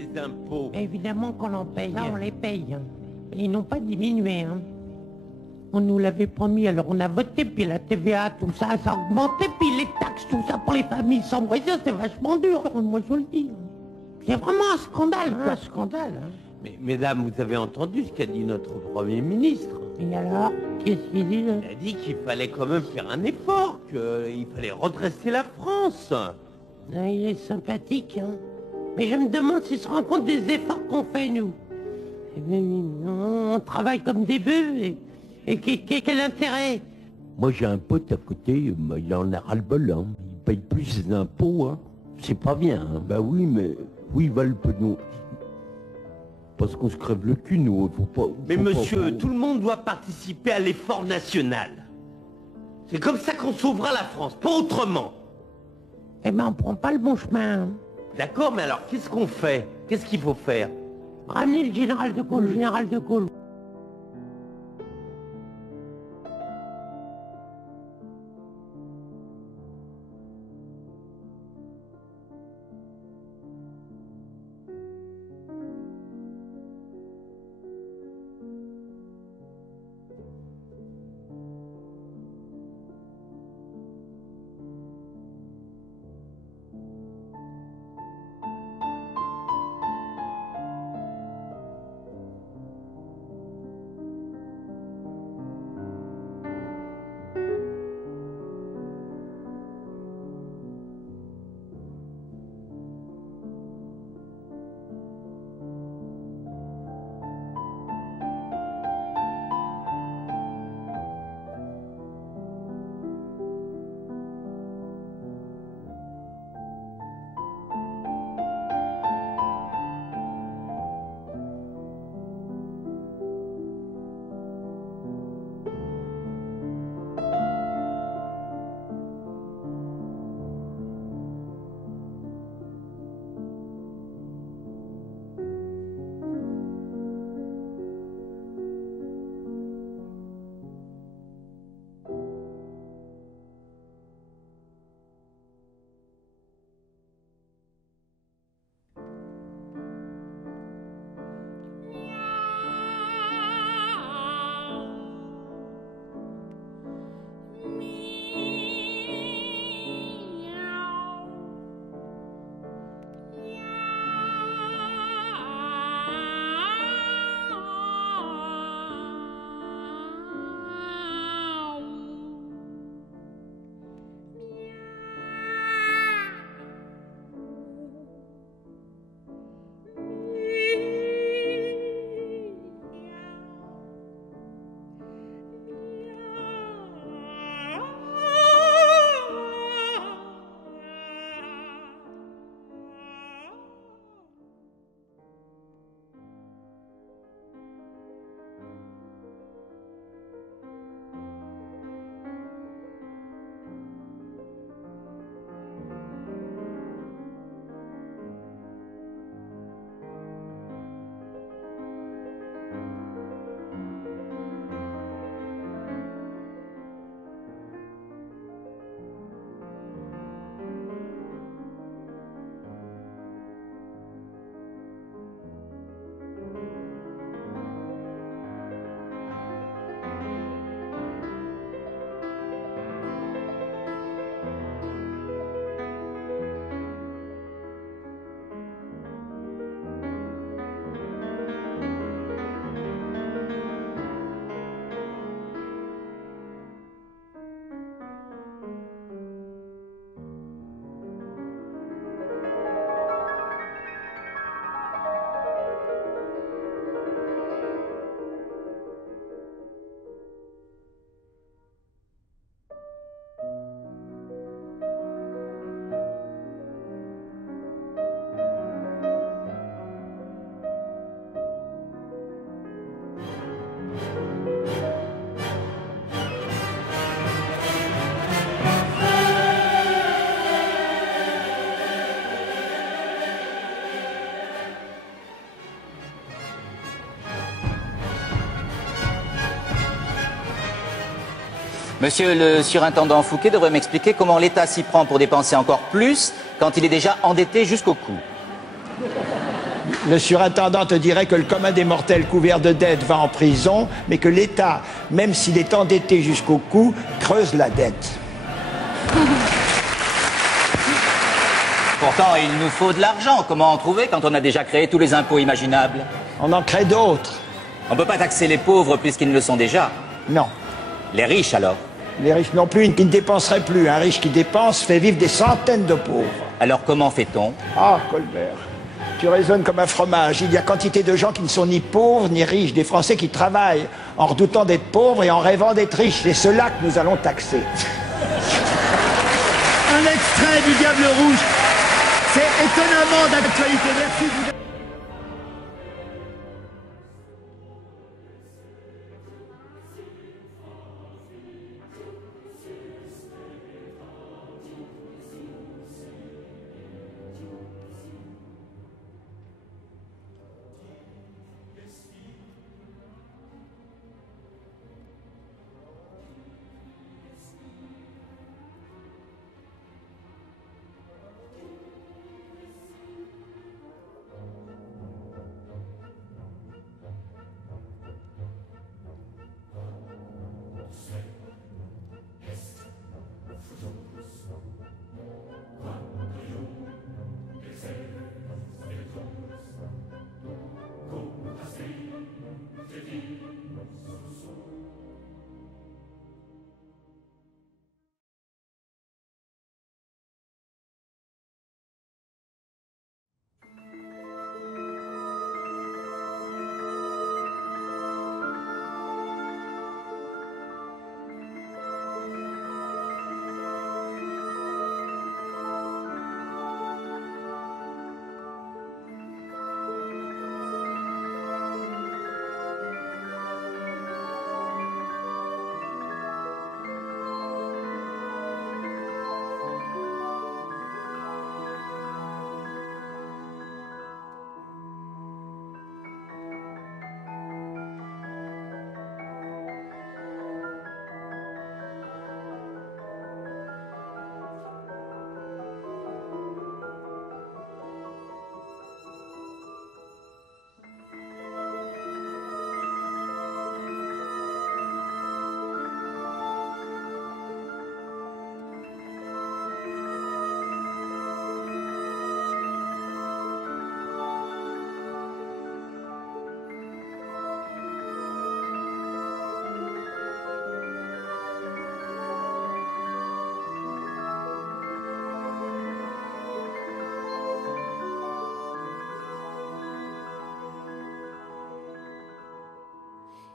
les impôts? Évidemment qu'on en paye, là on les paye. Hein. Et ils n'ont pas diminué. Hein. On nous l'avait promis, alors on a voté, puis la TVA, tout ça, ça a augmenté, puis les taxes, tout ça pour les familles sans moyens, c'est vachement dur, moi je vous le dis. C'est vraiment un scandale, quoi. Un scandale. Hein. Mais mesdames, vous avez entendu ce qu'a dit notre Premier ministre? Et alors, qu'est-ce qu'il dit là? Il a dit qu'il fallait quand même faire un effort, qu'il fallait redresser la France. Ah, il est sympathique, hein. Mais je me demande s'il se rend compte des efforts qu'on fait, nous. On travaille comme des bœufs, et quel intérêt? Moi j'ai un pote à côté, il en a ras-le-bol, hein. Il paye plus ses impôts, hein. C'est pas bien, hein. Bah oui, mais où ils valent peu nous? Parce qu'on se crève le cul, nous, faut pas... Mais monsieur, tout le monde doit participer à l'effort national. C'est comme ça qu'on sauvera la France, pas autrement. Eh ben, on prend pas le bon chemin. Hein. D'accord, mais alors, qu'est-ce qu'on fait? Qu'est-ce qu'il faut faire? Ramener le général de Gaulle, le général de Gaulle. Monsieur le surintendant Fouquet devrait m'expliquer comment l'État s'y prend pour dépenser encore plus quand il est déjà endetté jusqu'au cou. Le surintendant te dirait que le commun des mortels couvert de dettes va en prison, mais que l'État, même s'il est endetté jusqu'au cou, creuse la dette. Pourtant, il nous faut de l'argent. Comment en trouver quand on a déjà créé tous les impôts imaginables? On en crée d'autres. On ne peut pas taxer les pauvres puisqu'ils ne le sont déjà. Non. Les riches, alors? Les riches non plus, qui ne dépenseraient plus. Un riche qui dépense fait vivre des centaines de pauvres. Alors comment fait-on? Ah, Colbert, tu raisonnes comme un fromage. Il y a quantité de gens qui ne sont ni pauvres ni riches. Des Français qui travaillent en redoutant d'être pauvres et en rêvant d'être riches. C'est cela que nous allons taxer. Un extrait du Diable Rouge. C'est étonnamment d'actualité. Merci.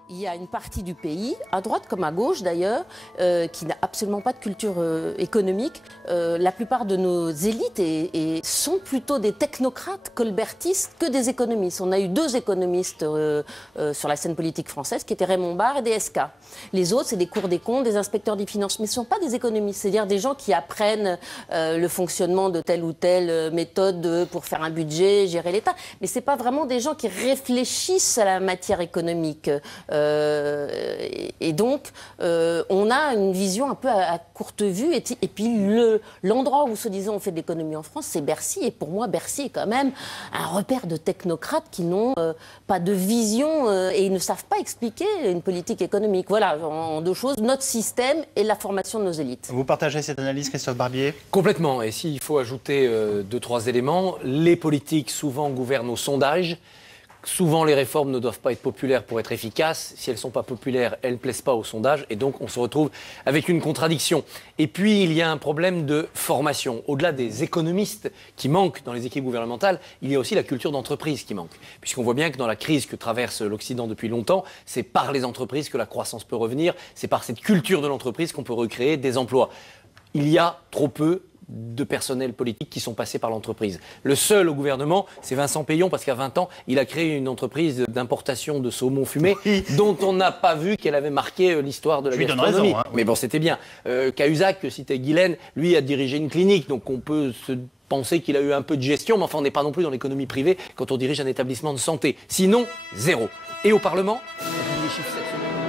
Il y a une partie du pays, à droite comme à gauche d'ailleurs, qui n'a absolument pas de culture économique. La plupart de nos élites sont plutôt des technocrates colbertistes que des économistes. On a eu deux économistes sur la scène politique française, qui étaient Raymond Barre et DSK. Les autres, c'est des cours des comptes, des inspecteurs des finances, mais ce ne sont pas des économistes. C'est-à-dire des gens qui apprennent le fonctionnement de telle ou telle méthode pour faire un budget, gérer l'État. Mais ce n'est pas vraiment des gens qui réfléchissent à la matière économique. Et donc, on a une vision un peu à courte vue. Et puis, l'endroit où, soi-disant, on fait de l'économie en France, c'est Bercy. Et pour moi, Bercy est quand même un repère de technocrates qui n'ont pas de vision et ils ne savent pas expliquer une politique économique. Voilà, en deux choses, notre système et la formation de nos élites. Vous partagez cette analyse, Christophe Barbier? Complètement. Et s'il faut ajouter deux, trois éléments, les politiques souvent gouvernent au sondage. Souvent, les réformes ne doivent pas être populaires pour être efficaces. Si elles ne sont pas populaires, elles ne plaisent pas au sondage. Et donc, on se retrouve avec une contradiction. Et puis, il y a un problème de formation. Au-delà des économistes qui manquent dans les équipes gouvernementales, il y a aussi la culture d'entreprise qui manque. Puisqu'on voit bien que dans la crise que traverse l'Occident depuis longtemps, c'est par les entreprises que la croissance peut revenir. C'est par cette culture de l'entreprise qu'on peut recréer des emplois. Il y a trop peu de personnels politiques qui sont passés par l'entreprise. Le seul au gouvernement, c'est Vincent Peillon, parce qu'à 20 ans, il a créé une entreprise d'importation de saumon fumé, dont on n'a pas vu qu'elle avait marqué l'histoire de la gastronomie. Raison, hein. Mais bon, c'était bien. Cahuzac, que citait Guylaine, lui a dirigé une clinique, donc on peut se penser qu'il a eu un peu de gestion, mais enfin, on n'est pas non plus dans l'économie privée quand on dirige un établissement de santé. Sinon, zéro. Et au Parlement, on publie les chiffres cette semaine.